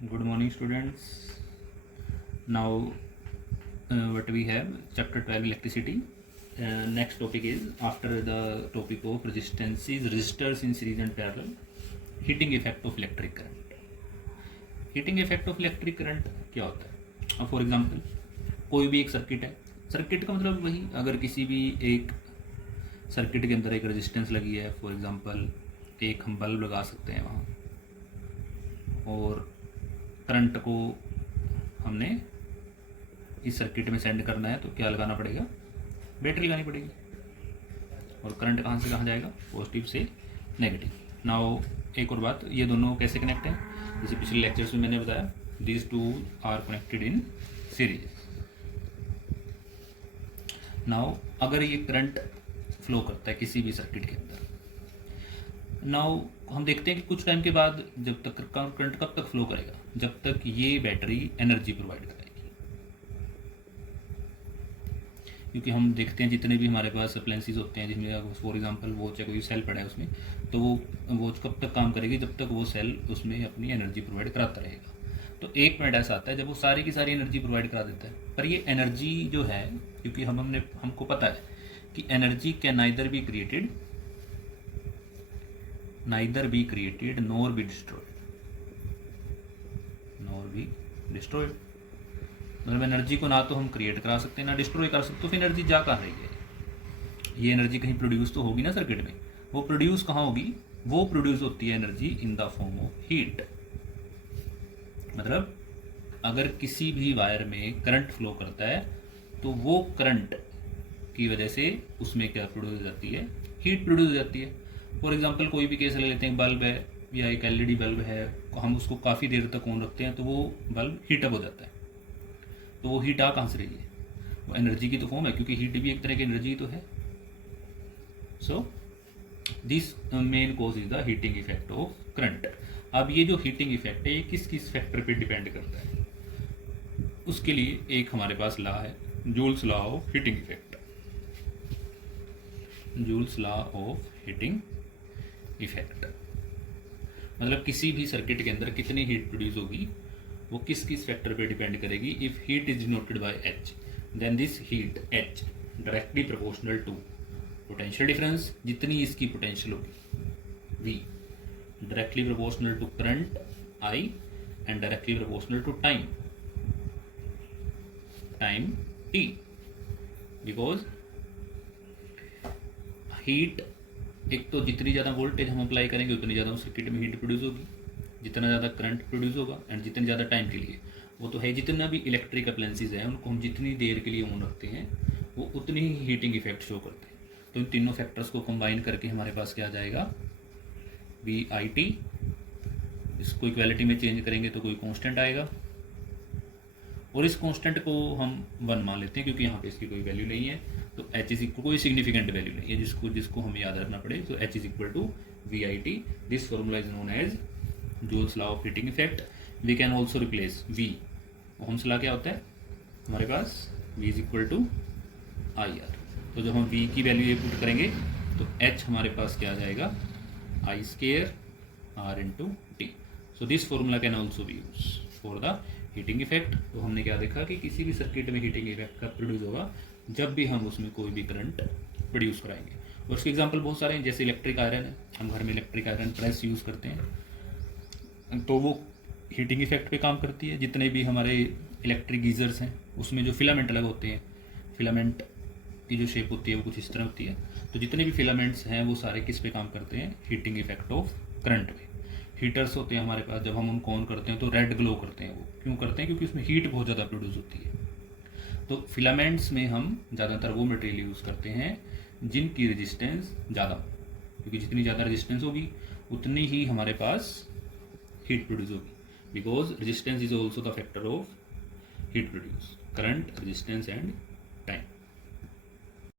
Good morning, students. Now, what we have chapter 12 electricity. Next topic is after the topic of resistances, resistors in series and parallel. Heating effect of electric current. Heating effect of electric current क्या होता है? अब for example कोई भी एक circuit है. Circuit का मतलब वही, अगर किसी भी एक सर्किट के अंदर एक रेजिस्टेंस लगी है, फॉर एग्जांपल एक हम बल्ब लगा सकते हैं वहाँ, और करंट को हमने इस सर्किट में सेंड करना है तो क्या लगाना पड़ेगा? बैटरी लगानी पड़ेगी. और करंट कहाँ से कहाँ जाएगा? पॉजिटिव से नेगेटिव. नाउ एक और बात, ये दोनों कैसे कनेक्ट हैं? जैसे पिछले लेक्चर्स में मैंने बताया, these two are connected in series. Now अगर ये करंट फ्लो करता है किसी भी सर्किट के अंदर, नाउ हम देखते हैं कि कुछ टाइम के बाद जब तक करंट कब तक फ्लो करेगा? जब तक ये बैटरी एनर्जी प्रोवाइड करेगी. क्योंकि हम देखते हैं जितने भी हमारे पास अप्लायंसेस होते हैं, जिसमें फॉर एग्जांपल वॉच है, कोई सेल पड़ा है उसमें, तो वो वॉच कब तक काम करेगी? जब तक वो सेल उसमें अपनी एनर्जी प्रोवाइड कराता रहेगा. तो एक पॉइंट ऐसा आता है जब वो सारी की सारी एनर्जी प्रोवाइड करा देता है, पर ये एनर्जी जो है, क्योंकि हमको पता है कि energy can neither be created nor be destroyed. मतलब एनर्जी को ना तो हम क्रिएट करा सकते हैं ना डिस्ट्रॉय कर सकते. तो फिर एनर्जी जा कहाँ रही है? ये एनर्जी कहीं प्रोड्यूस तो होगी ना सर्किट में. वो प्रोड्यूस कहाँ होगी? वो प्रोड्यूस होती है energy in the form of heat. मतलब अगर किसी भी वायर में करंट फ्लो करता है तो वो करंट की वजह से उसमें क्या प्रोड्यूस हो जाती है? हीट प्रोड्यूस हो जाती है. फॉर एग्जांपल कोई भी केस ले लेते हैं, बल्ब है या एक एलईडी बल्ब है, हम उसको काफ़ी देर तक ऑन रखते हैं तो वो बल्ब हीटअप हो जाता है. तो वो हीट आ कहाँ से रही है? वो एनर्जी की तो फॉर्म है, क्योंकि हीट भी एक तरह की एनर्जी तो है. So this main cause is the heating effect of current. अब ये जो हीटिंग इफेक्ट है ये किस किस फैक्टर पे डिपेंड करता है? उसके लिए एक हमारे पास लॉ है, joules law of heating effect. Joules law of heating effect मतलब किसी भी सर्किट के अंदर कितनी हीट प्रोड्यूस होगी वो किस किस फैक्टर पे डिपेंड करेगी. If heat is denoted by H, then this heat H directly proportional to potential difference, जितनी इसकी पोटेंशियल होगी V, directly proportional to current I, and directly proportional to time T. Because heat, एक तो जितनी ज़्यादा voltage हम apply करेंगे उतनी ज़्यादा उस सर्किट में हीट प्रोड्यूस होगी, जितना ज़्यादा करंट प्रोड्यूस होगा, एंड जितनी ज़्यादा टाइम के लिए. वो तो है, जितना भी इलेक्ट्रिक अप्लायंसेस हैं उनको हम जितनी देर के लिए ऑन रखते हैं वो उतनी ही हीटिंग इफेक्ट शो करते हैं. तो इन तीनों फैक्टर्स को कंबाइन करके हमारे पास क्या आ जाएगा? V I T. इसको इक्वालिटी में चेंज करेंगे तो कोई कॉन्स्टेंट आएगा, और इस कांस्टेंट को हम 1 मान लेते हैं क्योंकि यहाँ पे इसकी कोई वैल्यू नहीं है. तो एच इज इक्वल, कोई सिग्निफिकेंट वैल्यू नहीं है जिसको हमें याद रखना पड़े. तो H is equal to V I T. This formula is known as Joule's law of heating effect. We can also replace V. Ohm's law क्या होता है हमारे पास? V is equal to I R. तो जब हम वी की value ये पुट करेंगे तो एच हमारे पास क्या आ जाएगा? I square R into T. So this formula can also be use for the heating effect. तो हमने क्या देखा कि किसी भी सर्किट में हीटिंग इफेक्ट का प्रोड्यूस होगा जब भी हम उसमें कोई भी करंट प्रोड्यूस कराएंगे. और उसके एग्जांपल बहुत सारे हैं, जैसे इलेक्ट्रिक आयरन है, हम घर में इलेक्ट्रिक आयरन प्रेस यूज़ करते हैं तो वो हीटिंग इफेक्ट पे काम करती है. जितने भी हमारे इलेक्ट्रिक गीजर्स हैं उसमें जो फिलामेंट अलग होते हैं, फिलामेंट की जो शेप होती है वो कुछ इस तरह होती है. तो जितने भी फिलामेंट्स हैं वो सारे किस पे काम करते हैं? हीटिंग इफेक्ट ऑफ करंट पे. हीटर्स होते हैं हमारे पास, जब हम उनको ऑन करते हैं तो रेड ग्लो करते हैं. वो क्यों करते हैं? क्योंकि उसमें हीट बहुत ज़्यादा प्रोड्यूस होती है. तो फिलामेंट्स में हम ज़्यादातर वो मटेरियल यूज़ करते हैं जिनकी रेजिस्टेंस ज़्यादा, क्योंकि जितनी ज़्यादा रेजिस्टेंस होगी उतनी ही हमारे पास हीट प्रोड्यूस होगी. Because resistance is also the factor of heat produce. Current, resistance and